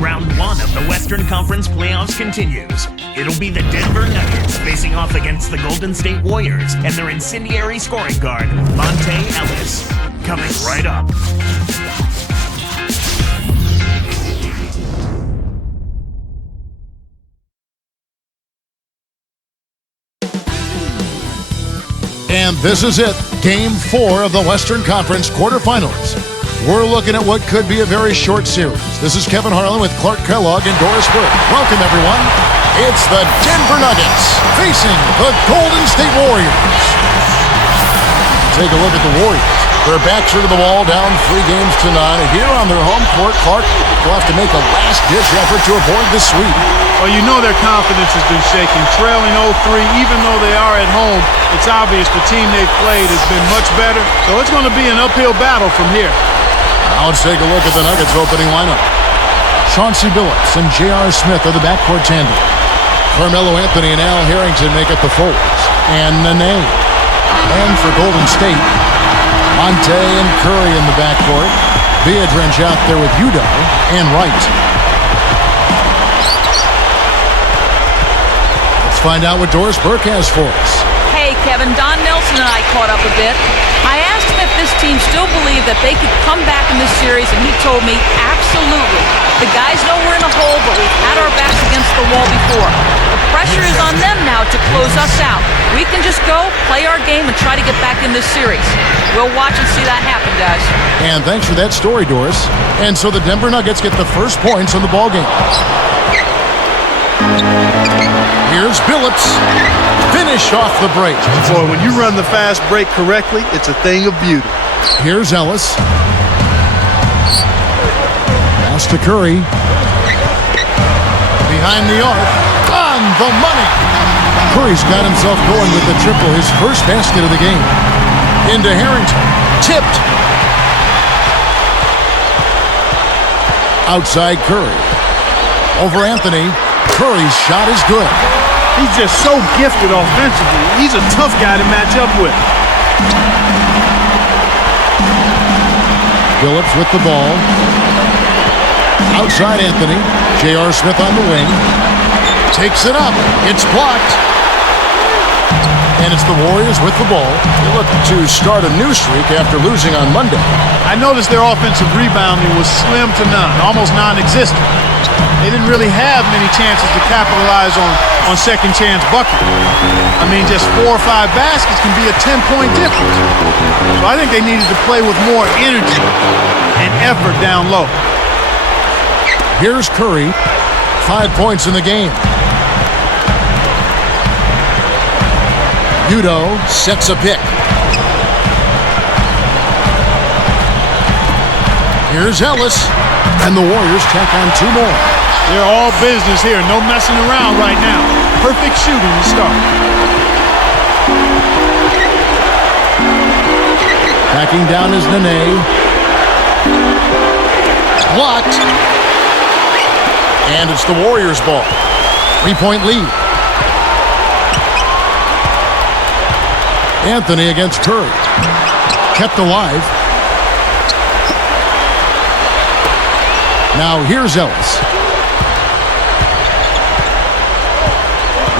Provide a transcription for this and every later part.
Round 1 of the Western Conference Playoffs continues. It'll be the Denver Nuggets facing off against the Golden State Warriors and their incendiary scoring guard, Monta Ellis. Coming right up. And this is it, Game 4 of the Western Conference quarterfinals. We're looking at what could be a very short series. This is Kevin Harlan with Clark Kellogg and Doris Burke. Welcome, everyone. It's the Denver Nuggets facing the Golden State Warriors. Take a look at the Warriors. Their backs are to the wall, down 3 games to none. Here on their home court, Clark will have to make a last-ditch effort to avoid the sweep. Well, you know their confidence has been shaken. Trailing 0-3, even though they are at home, it's obvious the team they've played has been much better. So it's going to be an uphill battle from here. Now let's take a look at the Nuggets opening lineup. Chauncey Billups and J.R. Smith are the backcourt tandem. Carmelo Anthony and Al Harrington make up the forwards. And Nene. And for Golden State, Monte and Curry in the backcourt. Biedrins out there with Udoh and Wright. Let's find out what Doris Burke has for us. Hey, Kevin, Don Nelson and I caught up a bit. I asked him if this team still believed that they could come back in this series, and he told me, absolutely. The guys know we're in a hole, but we've had our backs against the wall before. The pressure is on them now to close us out. We can just go, play our game, and try to get back in this series. We'll watch and see that happen, guys. And thanks for that story, Doris. And so the Denver Nuggets get the first points in the ballgame. Here's Billups. Finish off the break. Boy, when you run the fast break correctly, it's a thing of beauty. Here's Ellis. Pass to Curry. Behind the arc. On the money. Curry's got himself going with the triple, his first basket of the game. Into Harrington. Tipped. Outside Curry. Over Anthony. Curry's shot is good. He's just so gifted offensively. He's a tough guy to match up with. Billups with the ball. Outside Anthony. J.R. Smith on the wing. Takes it up. It's blocked. And it's the Warriors with the ball. They look to start a new streak after losing on Monday. I noticed their offensive rebounding was slim to none, almost non-existent. They didn't really have many chances to capitalize on second chance buckets. I mean, just 4 or 5 baskets can be a 10-point difference. So I think they needed to play with more energy and effort down low. Here's Curry. 5 points in the game. Udoh sets a pick. Here's Ellis. And the Warriors tack on 2 more. They're all business here. No messing around right now. Perfect shooting to start. Backing down is Nene. Blocked. And it's the Warriors' ball. 3-point lead. Anthony against Curry. Kept alive. Now here's Ellis.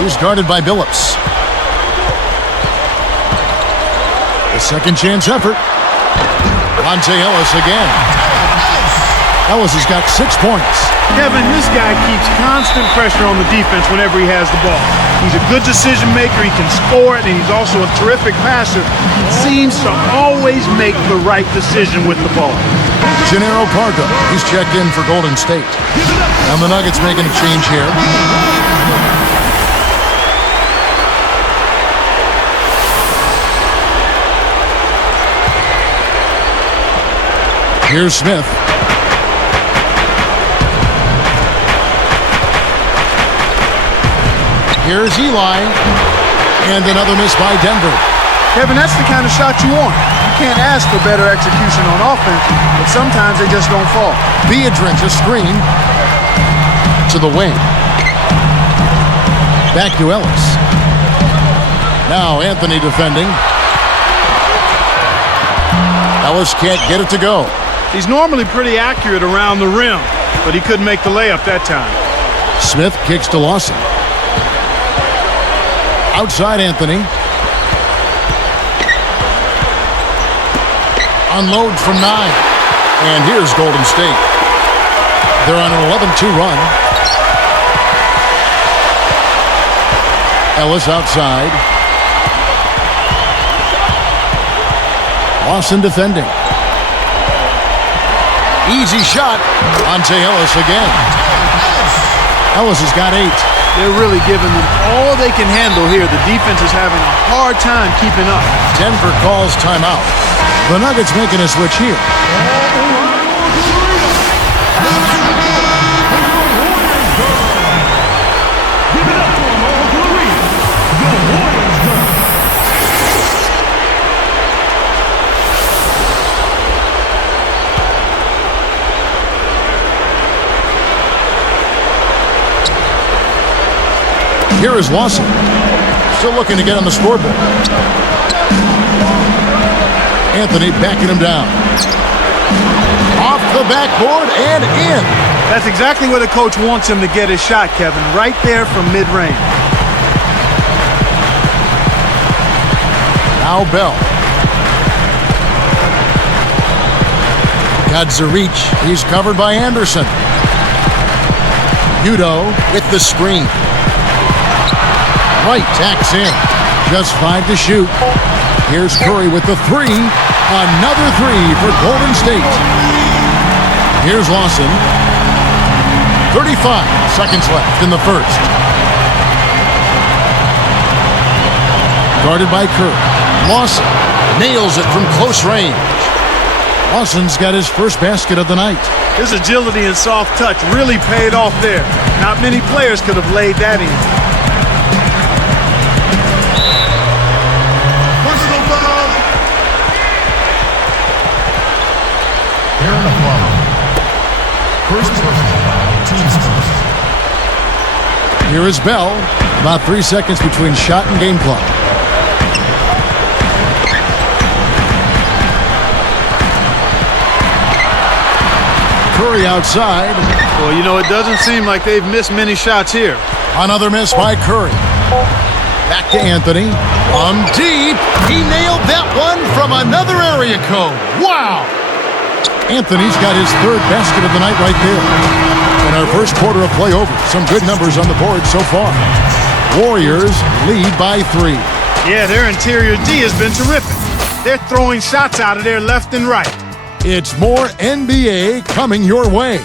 He's guarded by Billups. The second chance effort. Monta Ellis again. Ellis has got 6 points. Kevin, this guy keeps constant pressure on the defense whenever he has the ball. He's a good decision maker, he can score it, and he's also a terrific passer. Seems to always make the right decision with the ball. Gennaro Pargo, he's checked in for Golden State. And the Nuggets making a change here. Here's Smith. Here's Eli. And another miss by Denver. Kevin, that's the kind of shot you want. You can't ask for better execution on offense, but sometimes they just don't fall. Biedrins a screen to the wing. Back to Ellis. Now Anthony defending. Ellis can't get it to go. He's normally pretty accurate around the rim. but he couldn't make the layup that time. Smith kicks to Lawson. Outside Anthony. Unload from 9. And here's Golden State. They're on an 11-2 run. Ellis outside. Lawson defending. Easy shot. Monte Ellis again. Ellis has got 8. They're really giving them all they can handle here. The defense is having a hard time keeping up. Denver calls timeout. The Nuggets making a switch here. Here is Lawson. Still looking to get on the scoreboard. Anthony backing him down. Off the backboard and in. That's exactly where the coach wants him to get his shot, Kevin. Right there from mid-range. Now Bell. Got Zaric. He's covered by Anderson. Udo with the screen. Wright tacks in. Just 5 to shoot. Here's Curry with the 3. Another 3 for Golden State. Here's Lawson. 35 seconds left in the first. Guarded by Curry. Lawson nails it from close range. Lawson's got his first basket of the night. His agility and soft touch really paid off there. Not many players could have laid that in. Here is Bell. About 3 seconds between shot and game clock. Curry outside. Well, you know, it doesn't seem like they've missed many shots here. Another miss by Curry. Back to Anthony. From deep. He nailed that one from another area code. Wow! Anthony's got his 3rd basket of the night right there. In our first quarter of play over, some good numbers on the board so far. Warriors lead by 3. Yeah, their interior D has been terrific. They're throwing shots out of there left and right. It's more NBA coming your way.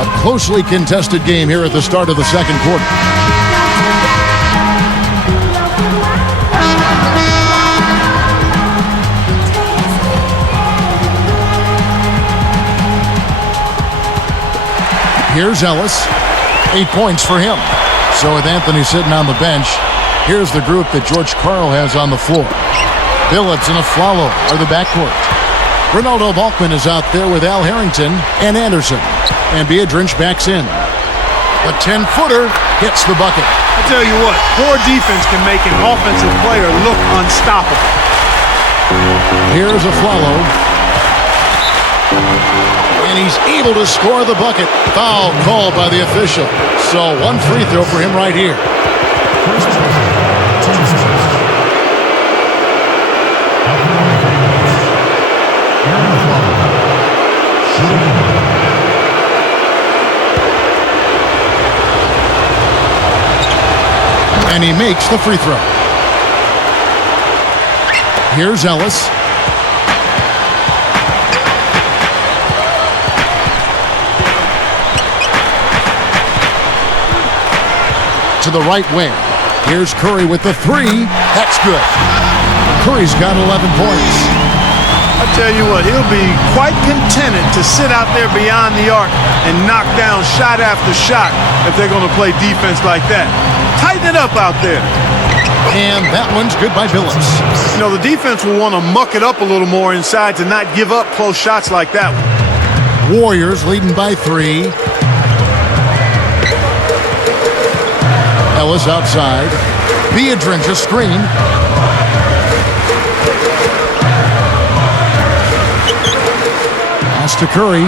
A closely contested game here at the start of the second quarter. Here's Ellis. 8 points for him. So with Anthony sitting on the bench, here's the group that George Karl has on the floor. Billups and Afflalo are the backcourt. Ronaldo Balkman is out there with Al Harrington and Anderson. And Biedrins backs in. The 10-footer hits the bucket. I tell you what, poor defense can make an offensive player look unstoppable. Here's Afflalo. And he's able to score the bucket. Foul called by the official. So 1 free throw for him right here. And he makes the free throw. Here's Ellis. To the right wing. Here's Curry with the 3. That's good. Curry's got 11 points. I tell you what, he'll be quite contented to sit out there beyond the arc and knock down shot after shot if they're going to play defense like that. Tighten it up out there. And that one's good by Billups. You know, the defense will want to muck it up a little more inside to not give up close shots like that one. Warriors leading by 3. Ellis outside. Biedrins a screen. Pass to Curry.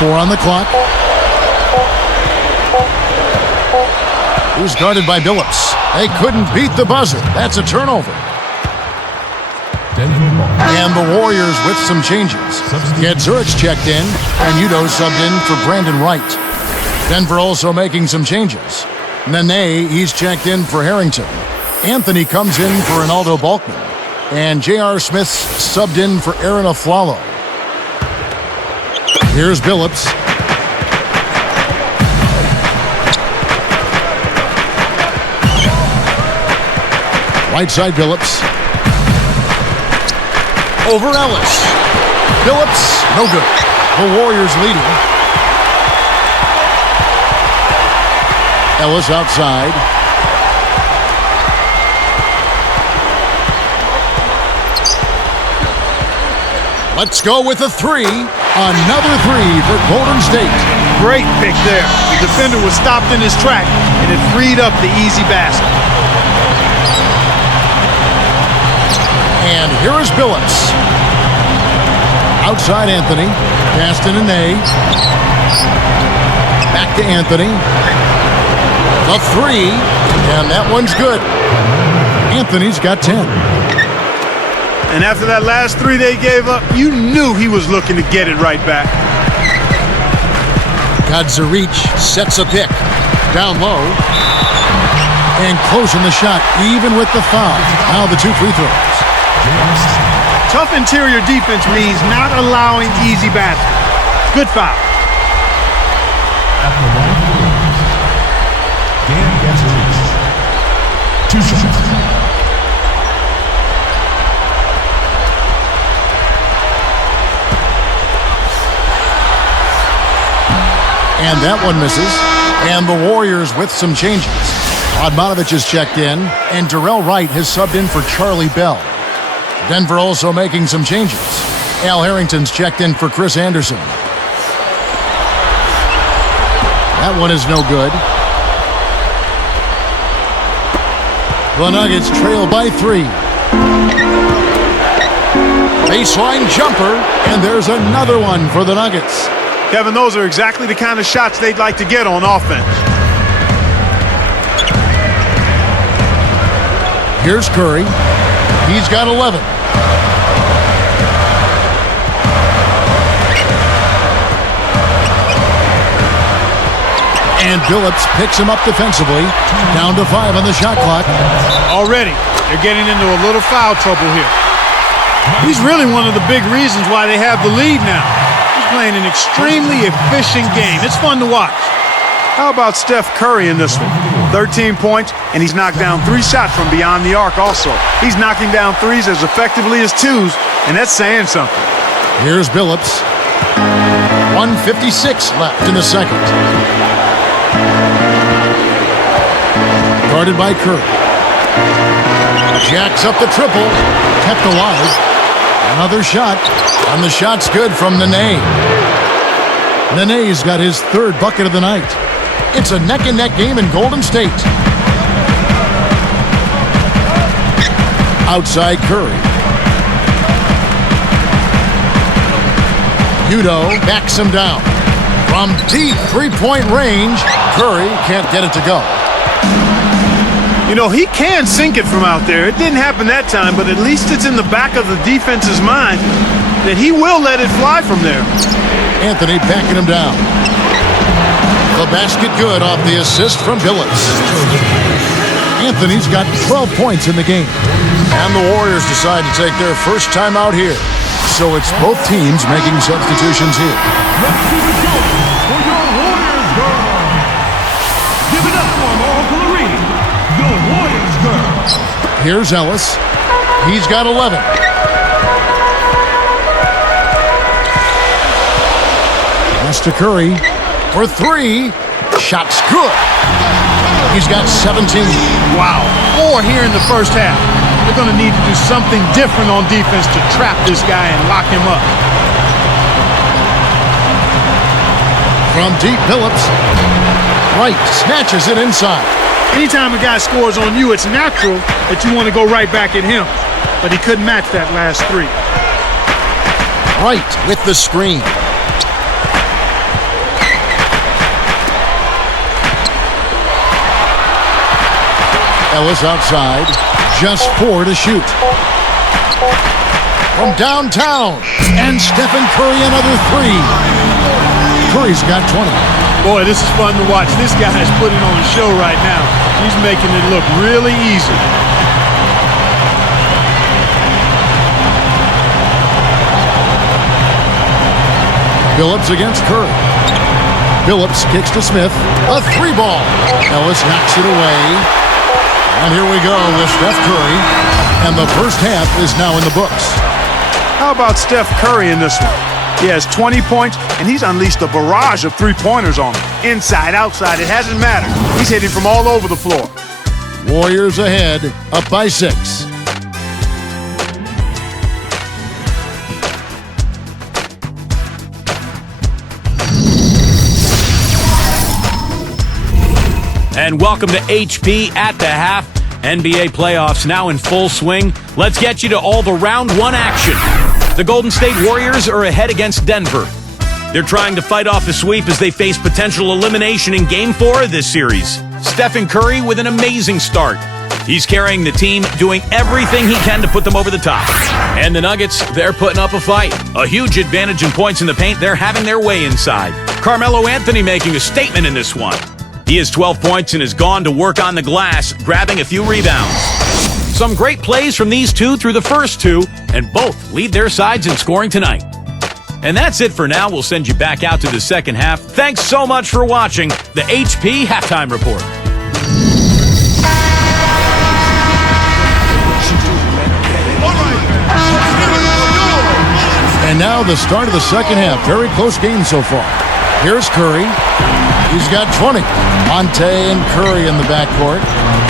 4 on the clock. He's guarded by Billups. They couldn't beat the buzzer. That's a turnover. And the Warriors with some changes. Gadzuric checked in, and Udo subbed in for Brandon Wright. Denver also making some changes. Nene, he's checked in for Harrington. Anthony comes in for Ronaldo Balkman. And J.R. Smith subbed in for Aaron Aflalo. Here's Billups. Right side Billups. Over Ellis. Billups, no good. The Warriors leading. Ellis outside. Let's go with a 3. Another 3 for Golden State. Great pick there. The defender was stopped in his track, and it freed up the easy basket. And here is Billups. Outside Anthony. Pass to Nene. Back to Anthony. The 3. And that one's good. Anthony's got 10. And after that last 3 they gave up, you knew he was looking to get it right back. Gadzuric sets a pick. Down low. And closing the shot, even with the foul. Now the 2 free throws. Tough interior defense means not allowing easy baskets. Good foul. At the line of the Warriors, Dan Gadzuric. 2 shots. And that one misses. And the Warriors with some changes. Odmanovic has checked in, and Darrell Wright has subbed in for Charlie Bell. Denver also making some changes. Al Harrington's checked in for Chris Anderson. That one is no good. The Nuggets trail by 3. Baseline jumper, and there's another one for the Nuggets. Kevin, those are exactly the kind of shots they'd like to get on offense. Here's Curry. He's got 11. And Billups picks him up defensively. Down to 5 on the shot clock. Already, they're getting into a little foul trouble here. He's really one of the big reasons why they have the lead now. He's playing an extremely efficient game. It's fun to watch. How about Steph Curry in this one? 13 points, and he's knocked down 3 shots from beyond the arc also. He's knocking down 3s as effectively as 2s, and that's saying something. Here's Billups. 1:56 left in the second. Guarded by Curry. Jacks up the triple. Kept alive. Another shot. And the shot's good from Nene. Nene's got his 3rd bucket of the night. It's a neck-and-neck game in Golden State. Outside Curry. Udo backs him down. From deep 3-point range, Curry can't get it to go. You know, he can sink it from out there. It didn't happen that time, but at least it's in the back of the defense's mind that he will let it fly from there. Anthony backing him down. The basket good off the assist from Billups. Anthony's got 12 points in the game. And the Warriors decide to take their first time out here. So it's both teams making substitutions here. Let's keep it going for your Warriors girls. Give it up for them all for the ring. Your Warriors girls. Here's Ellis. He's got 11. Pass to Curry for 3. Shot's good. He's got 17. Wow, 4 here in the first half. They're going to need to do something different on defense to trap this guy and lock him up. From deep, Billups. Wright snatches it inside. Anytime a guy scores on you, it's natural that you want to go right back at him. But he couldn't match that last three. Wright with the screen. Ellis outside. Just 4 to shoot. From downtown. And Stephen Curry another 3. Curry's got 20. Boy, this is fun to watch. This guy is putting on a show right now. He's making it look really easy. Phillips against Curry. Phillips kicks to Smith. A 3-ball. Ellis knocks it away. And here we go with Steph Curry. And the first half is now in the books. How about Steph Curry in this one? He has 20 points, and he's unleashed a barrage of three-pointers on him. Inside, outside, it hasn't mattered. He's hitting from all over the floor. Warriors ahead, up by 6. And welcome to HP at the half. NBA playoffs now in full swing. Let's get you to all the round 1 action. The Golden State Warriors are ahead against Denver. They're trying to fight off a sweep as they face potential elimination in Game 4 of this series. Stephen Curry with an amazing start. He's carrying the team, doing everything he can to put them over the top. And the Nuggets, they're putting up a fight. A huge advantage in points in the paint. They're having their way inside. Carmelo Anthony making a statement in this one. He has 12 points and has gone to work on the glass, grabbing a few rebounds. Some great plays from these two through the first 2, and both lead their sides in scoring tonight. And that's it for now. We'll send you back out to the second half. Thanks so much for watching the HP Halftime Report. And now the start of the second half. Very close game so far. Here's Curry. He's got 20. Monte and Curry in the backcourt.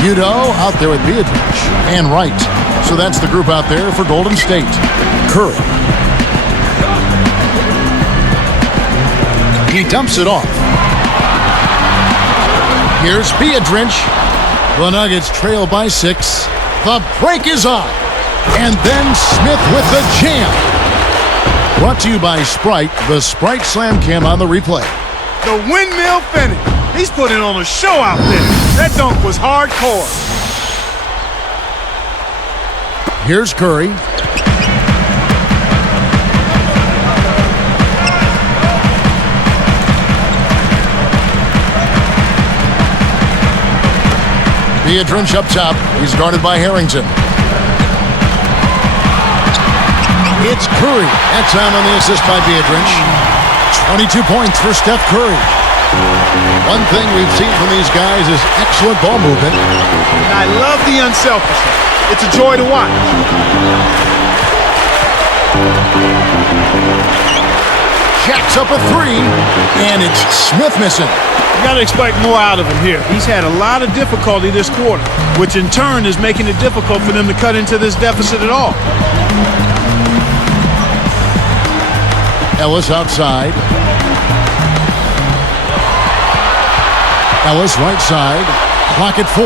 Udo out there with Beatrice and Wright. So that's the group out there for Golden State. Curry. He dumps it off. Here's Beatrice. The Nuggets trail by 6. The break is on. And then Smith with the jam. Brought to you by Sprite. The Sprite Slam Cam on the replay. The windmill finish. He's putting on a show out there. That dunk was hardcore. Here's Curry. Beatrice up top. He's guarded by Harrington. It's Curry. That's down on the assist by Beatrice. 22 points for Steph Curry. One thing we've seen from these guys is excellent ball movement. And I love the unselfishness. It's a joy to watch. Jacks up a 3, and it's Smith missing. You got to expect more out of him here. He's had a lot of difficulty this quarter, which in turn is making it difficult for them to cut into this deficit at all. Ellis outside. Ellis right side. Clock at 4.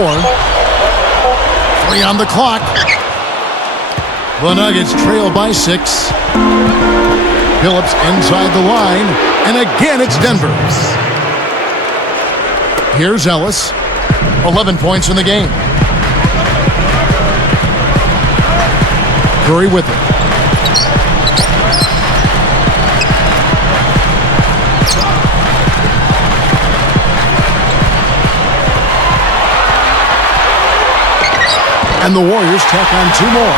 3 on the clock. The Nuggets trail by 6. Phillips inside the line. And again, it's Denver. Here's Ellis. 11 points in the game. Curry with it. And the Warriors tack on 2 more.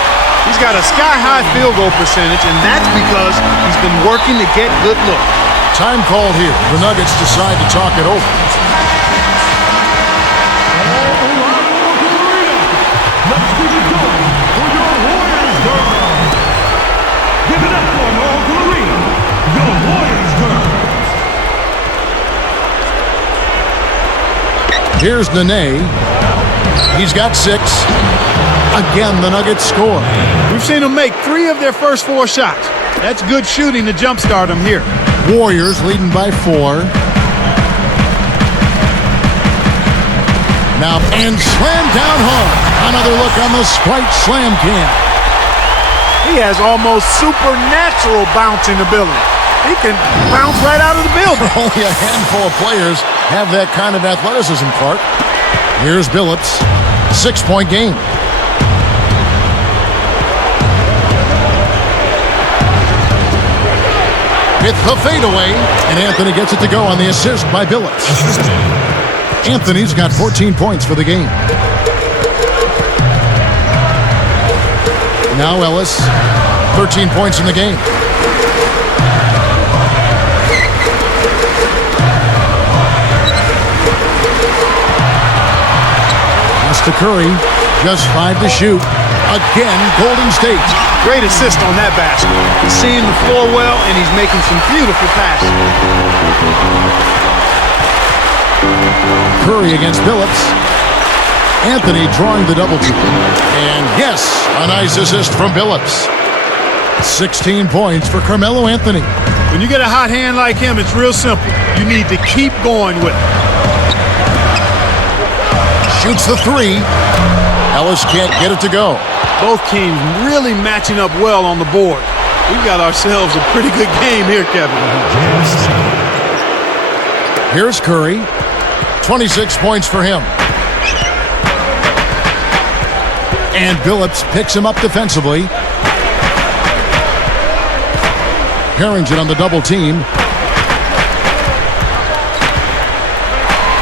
He's got a sky-high field goal percentage, and that's because he's been working to get good looks. Time called here. The Nuggets decide to talk it over. Let's keep it going for your Warriors girls. Give it up for Uncle Arena, your Warriors girls. Here's Nene. He's got 6. Again, the Nuggets score. We've seen them make 3 of their first 4 shots. That's good shooting to jumpstart them here. Warriors leading by 4. Now, and slammed down hard. Another look on the Sprite Slam Cam. He has almost supernatural bouncing ability. He can bounce right out of the building. Only a handful of players have that kind of athleticism, Clark. Here's Billups. 6-point game. With the fadeaway, and Anthony gets it to go on the assist by Billups. Anthony's got 14 points for the game. Now Ellis, 13 points in the game. Pass to Curry, just 5 to shoot. Again, Golden State. Great assist on that basket. He's seeing the floor well, and he's making some beautiful passes. Curry against Billups. Anthony drawing the double team. And yes, a nice assist from Billups. 16 points for Carmelo Anthony. When you get a hot hand like him, it's real simple. You need to keep going with it. Shoots the three. Ellis can't get it to go. Both teams really matching up well on the board. We've got ourselves a pretty good game here, Kevin. Here's Curry. 26 points for him. And Billups picks him up defensively. Harrington on the double team.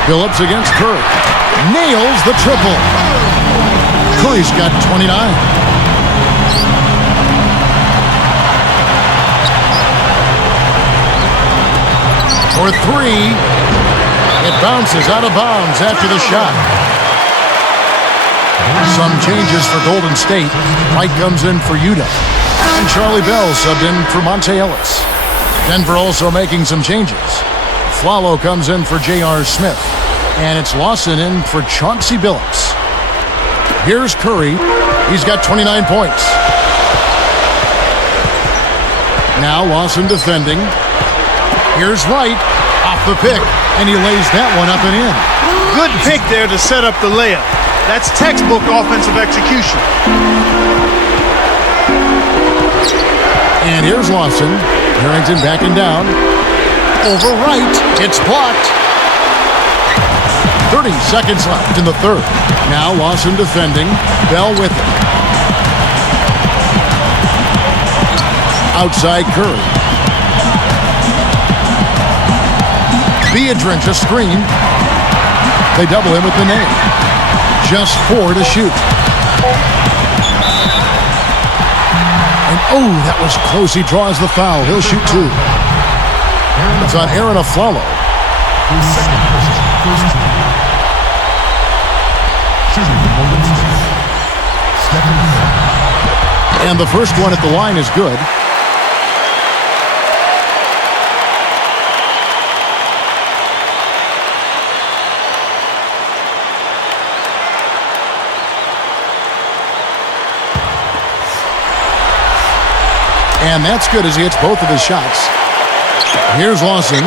Billups against Curry. Nails the triple. Curry's got 29. For three. It bounces out of bounds after the shot. Some changes for Golden State. Mike comes in for Utah. And Charlie Bell subbed in for Monte Ellis. Denver also making some changes. Flalo comes in for J.R. Smith. And it's Lawson in for Chauncey Billups. Here's Curry. He's got 29 points. Now Lawson defending. Here's Wright. Off the pick. And he lays that one up and in. Good pick there to set up the layup. That's textbook offensive execution. And here's Lawson. Harrington backing down. Over Wright. It's blocked. 30 seconds left in the third. Now Lawson defending. Bell with it. Outside Curry. Biedrins a screen. They double him with the name. Just 4 to shoot. And oh, that was close. He draws the foul. He'll shoot 2. It's on Aaron Aflalo. And the first one at the line is good. And that's good as he hits both of his shots. Here's Lawson.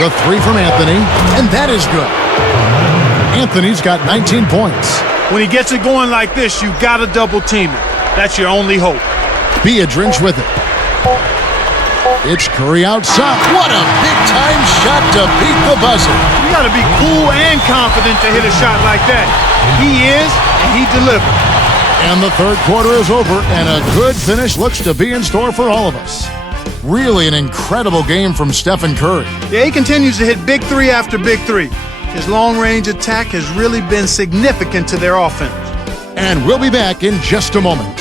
The three from Anthony, and that is good. Anthony's got 19 points. When he gets it going like this, you got to double team it. That's your only hope. Biedrins with it. It's Curry outside. What a big-time shot to beat the buzzer. You got to be cool and confident to hit a shot like that. He is, and he delivered. And the third quarter is over, and a good finish looks to be in store for all of us. Really an incredible game from Stephen Curry. Yeah, he continues to hit big three after big three. His long-range attack has really been significant to their offense. And we'll be back in just a moment.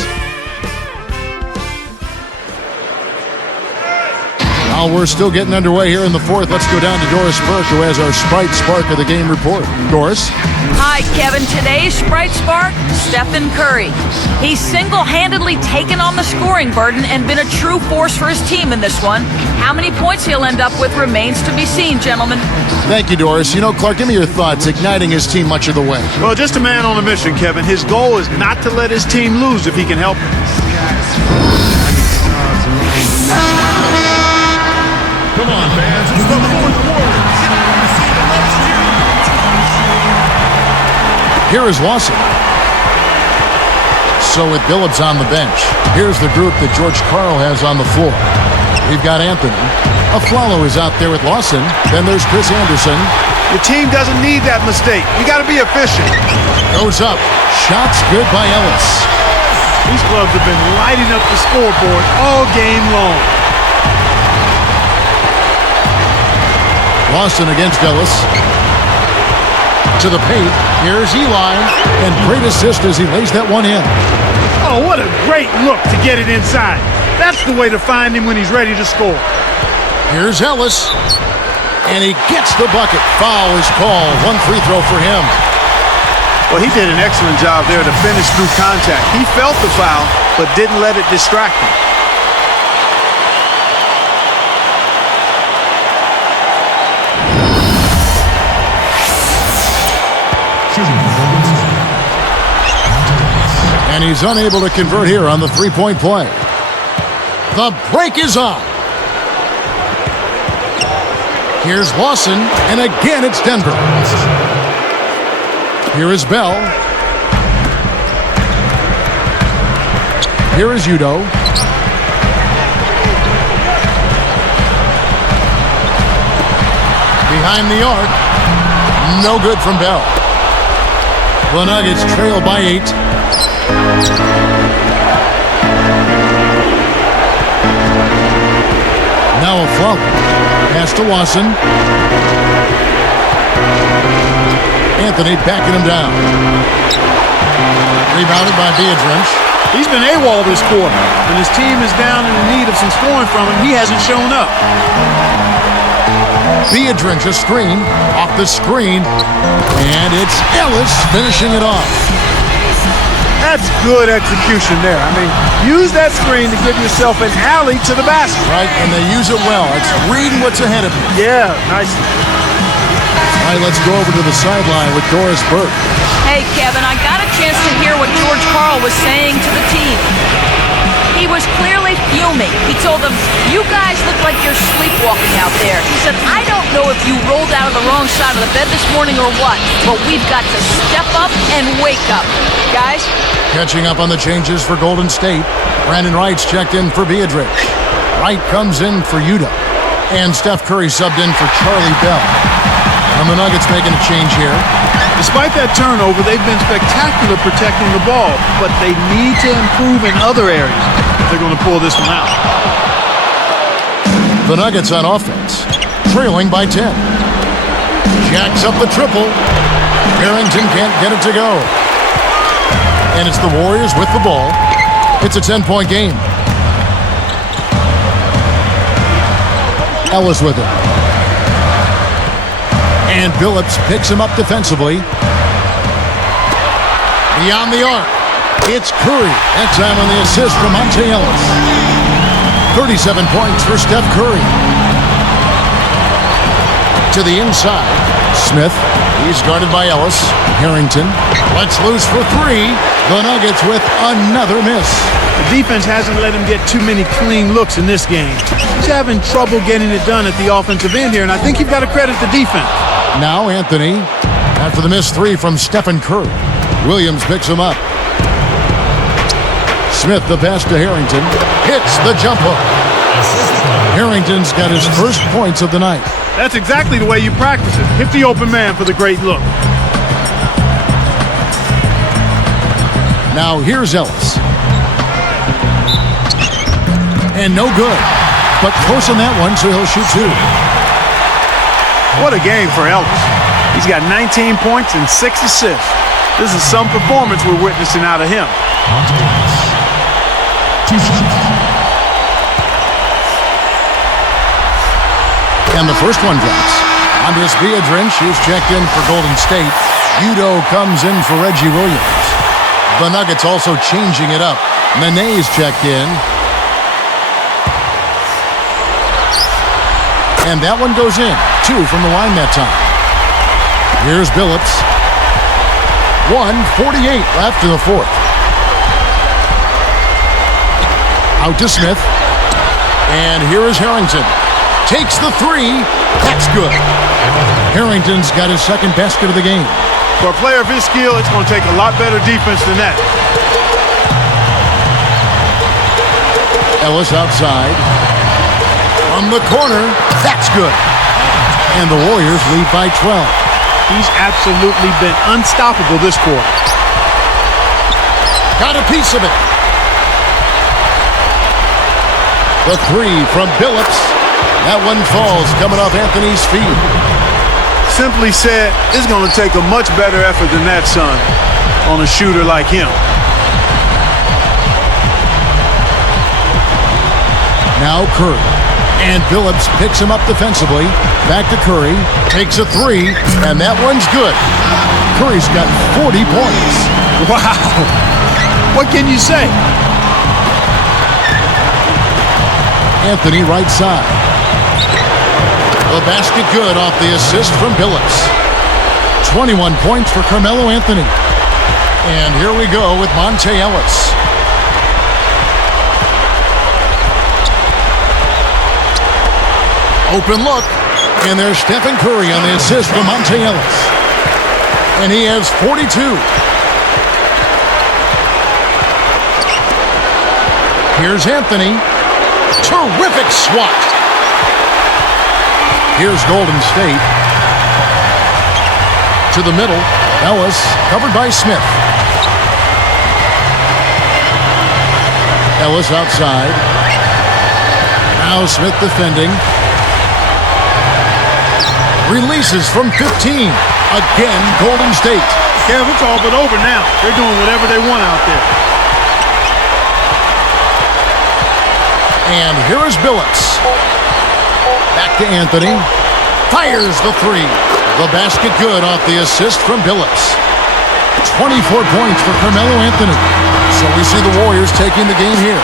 While we're still getting underway here in the fourth, let's go down to Doris Burke, who has our Sprite Spark of the Game report. Doris? Hi, Kevin. Today's Sprite Spark, Stephen Curry. He's single-handedly taken on the scoring burden and been a true force for his team in this one. How many points he'll end up with remains to be seen, gentlemen. Thank you, Doris. You know, Clark, give me your thoughts, igniting his team much of the way. Well, just a man on a mission, Kevin. His goal is not to let his team lose if he can help it. Come on, fans. It's the fourth quarter. Here is Lawson. So with Billups on the bench, here's the group that George Karl has on the floor. We've got Anthony. Aflalo is out there with Lawson. Then there's Chris Anderson. The team doesn't need that mistake. You got to be efficient. Goes up. Shots good by Ellis. These clubs have been lighting up the scoreboard all game long. Lawson against Ellis. To the paint. Here's Eli. And great assist as he lays that one in. Oh, what a great look to get it inside. That's the way to find him when he's ready to score. Here's Ellis. And he gets the bucket. Foul is called. One free throw for him. Well, he did an excellent job there to finish through contact. He felt the foul, but didn't let it distract him. And he's unable to convert here on the three-point play. The break is on. Here's Lawson, and again it's Denver. Here is Bell. Here is Udo. Behind the arc. No good from Bell. The Nuggets trail by 8. Now a flop. Pass to Lawson. Anthony backing him down. Rebounded by Biedrins. He's been AWOL this quarter. When his team is down in need of some scoring from him, he hasn't shown up. Biedrins a screen. Off the screen. And it's Ellis finishing it off. That's good execution there. I mean, use that screen to give yourself an alley to the basket. Right, and they use it well. It's reading what's ahead of you. Yeah, nice. All right, let's go over to the sideline with Doris Burke. Hey, Kevin, I got a chance to hear what George Karl was saying to the team. He was clearly fuming. He told them, you guys look like you're sleepwalking out there. He said, I don't know if you rolled out of the wrong side of the bed this morning or what, but we've got to step up and wake up. Guys? Catching up on the changes for Golden State, Brandon Wright's checked in for Biedrins. Wright comes in for Udo. And Steph Curry subbed in for Charlie Bell. And the Nuggets making a change here. Despite that turnover, they've been spectacular protecting the ball, but they need to improve in other areas if they're going to pull this one out. The Nuggets on offense, trailing by 10. Jacks up the triple. Harrington can't get it to go. And it's the Warriors with the ball. It's a 10-point game. Ellis with it. And Billups picks him up defensively. Beyond the arc. It's Curry. That time on the assist from Monte Ellis. 37 points for Steph Curry. To the inside. Smith. He's guarded by Ellis. Harrington. Lets loose for 3. The Nuggets with another miss. The defense hasn't let him get too many clean looks in this game. He's having trouble getting it done at the offensive end here, and I think you've got to credit the defense. Now Anthony, after the missed 3 from Stephen Curry. Williams picks him up. Smith the pass to Harrington. Hits the jump hook. Harrington's got his first points of the night. That's exactly the way you practice it. Hit the open man for the great look. Now here's Ellis. And no good. But close on that one, so he'll shoot 2. What a game for Ellis. He's got 19 points and 6 assists. This is some performance we're witnessing out of him. And the first one drops. Andres Biedrins, who's checked in for Golden State. Udo comes in for Reggie Williams. The Nuggets also changing it up. Nene's checked in. And that one goes in. 2 from the line that time. Here's Billups. 1:48 left in the fourth. Out to Smith. And here is Harrington. Takes the 3. That's good. Harrington's got his second basket of the game. For a player of his skill, it's going to take a lot better defense than that. Ellis outside. From the corner. That's good. And the Warriors lead by 12. He's absolutely been unstoppable this quarter. Got a piece of it. The three from Billups. That one falls coming off Anthony's feet. Simply said, it's going to take a much better effort than that, son, on a shooter like him. Now Curry. And Billups picks him up defensively. Back to Curry. Takes a three. And that one's good. Curry's got 40 points. Wow. What can you say? Anthony right side. The basket good off the assist from Billups. 21 points for Carmelo Anthony. And here we go with Monte Ellis. Open look. And there's Stephen Curry on the assist from Monte Ellis. And he has 42. Here's Anthony. Terrific swat. Here's Golden State. To the middle. Ellis covered by Smith. Ellis outside. Now Smith defending. Releases from 15. Again, Golden State. Kev, it's all but over now. They're doing whatever they want out there. And here is Billups. Back to Anthony. Fires the three. The basket good off the assist from Billups. 24 points for Carmelo Anthony. So we see the Warriors taking the game here.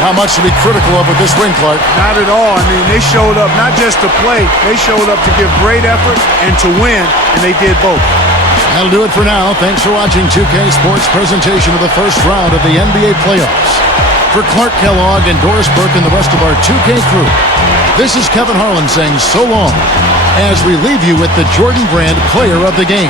Not much to be critical of with this win, Clark. Not at all. I mean, they showed up not just to play. They showed up to give great effort and to win, and they did both. That'll do it for now. Thanks for watching 2K Sports' presentation of the first round of the NBA playoffs. For Clark Kellogg and Doris Burke and the rest of our 2K crew, this is Kevin Harlan saying so long as we leave you with the Jordan Brand Player of the Game.